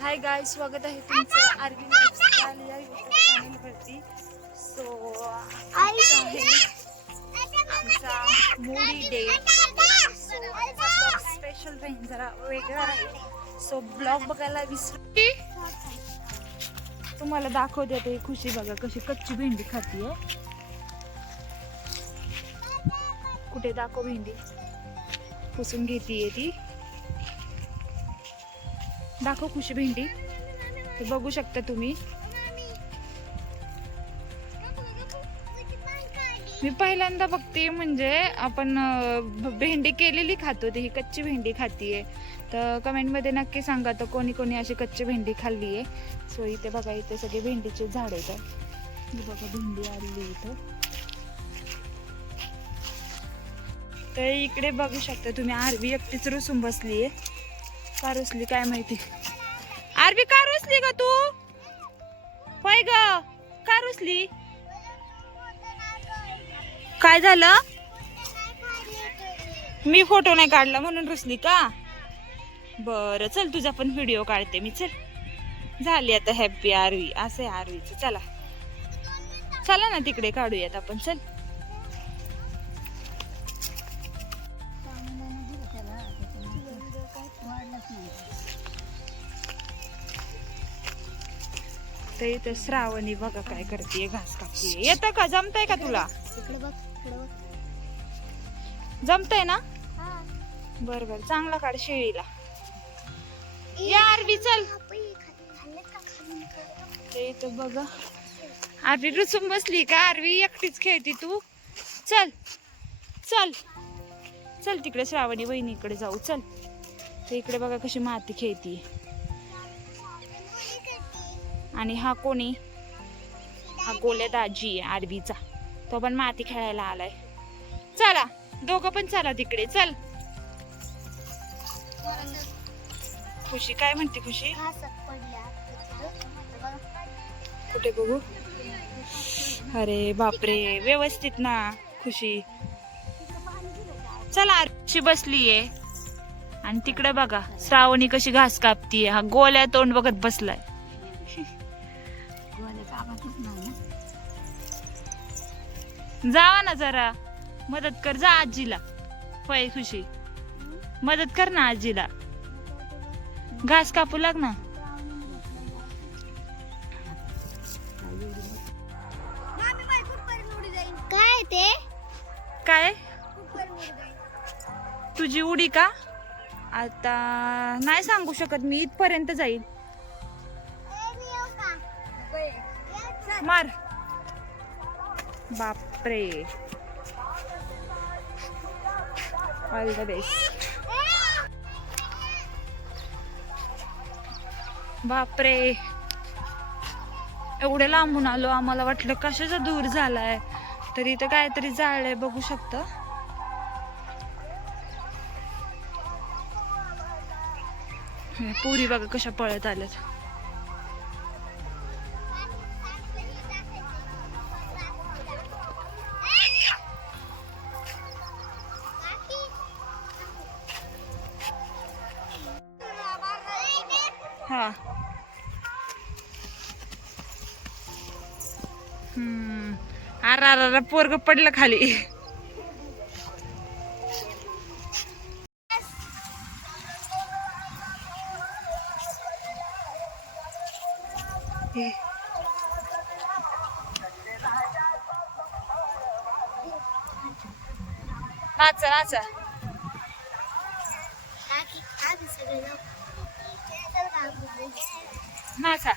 Hi guys, स्वागत आहे तुमचं आरवी लाईफस्टाईल या यूट्यूब चॅनलवरती. सो आज आहे आमचा मूडी डे. सो आजचा ब्लॉग स्पेशल राहील, जरा वेगळा राहील. सो ब्लॉग बघायला विसरू. तुम्हाला दाखवते आता ही खुशी बघा कशी कच्ची भेंडी खातीये. कुठे दाखव भेंडी पुसून घेतीये ती. दाखव खुशी भेंडी, हे बघू शकता तुम्ही. मी पहिल्यांदा बघते, म्हणजे आपण भेंडी केलेली खातो, ती ही कच्ची भेंडी खातीये. तर कमेंटमध्ये नक्की सांगा तर कोणी कोणी अशी कच्ची भेंडी खाल्ली आहे. सो इथे बघा, इथे सगळे भेंडीचे झाड आहेत. बघा भेंडी आलेली इथं. तर इकडे बघू शकता तुम्ही आरवी एकटीच रुसून बसलीये. का रुसली काय माहिती. आरवी का रुसली ग तू? होय ग, का रुसली? काय झालं? मी फोटो नाही काढला म्हणून रुसली का? बरं चल, तुझा पण व्हिडिओ काढते मी. चल झाली आता हॅप्पी आरवी. असं आहे आरवीचं. चला चला ना तिकडे काढूयात आपण. चल तर इथं श्रावणी बघा काय करते, घास कापते. येतं का? जमतंय का तुला? जमतंय ना? बर बर, चांगला काढ शेळीला. या आरवी चल. ते इथं बघा आरवी रुसून बसली का? आरवी एकटीच खेळती तू. चल चल चल तिकडे श्रावणी वहिनीकडे जाऊ. चल. तर इकडे बघा कशी माती खेळती. आणि हा कोणी? हा गोल्या दाजी आहे आरवीचा. तो पण माती खेळायला आलाय. चला दोघं पण चला तिकडे. चल. खुशी काय म्हणते? खुशी कुठे बघू? अरे बापरे, व्यवस्थित ना खुशी. चला आरशी बसलीये आणि तिकडे बघा श्रावणी कशी घास कापतीये. हा गोल्या तोंड बघत बसलाय. जावा ना जरा मदत कर. जा आजीला. होय खुशी, मदत कर ना आजीला. घास कापू लाग ना. काय ते? काय तुझी उडी का? आता नाही सांगू शकत मी. इथपर्यंत जाईल. मार. बापरे, ऑल द बेस्ट. बापरे, एवढे लांबून आलो. आम्हाला वाटलं कशाचा दूर झालाय, तरी इथं काहीतरी जाळलंय. बघू शकता. पोरी बघा कशा पळत आल्यात. हा अरे पोरग पडलं खाली. नाचा नाचा. नाचा.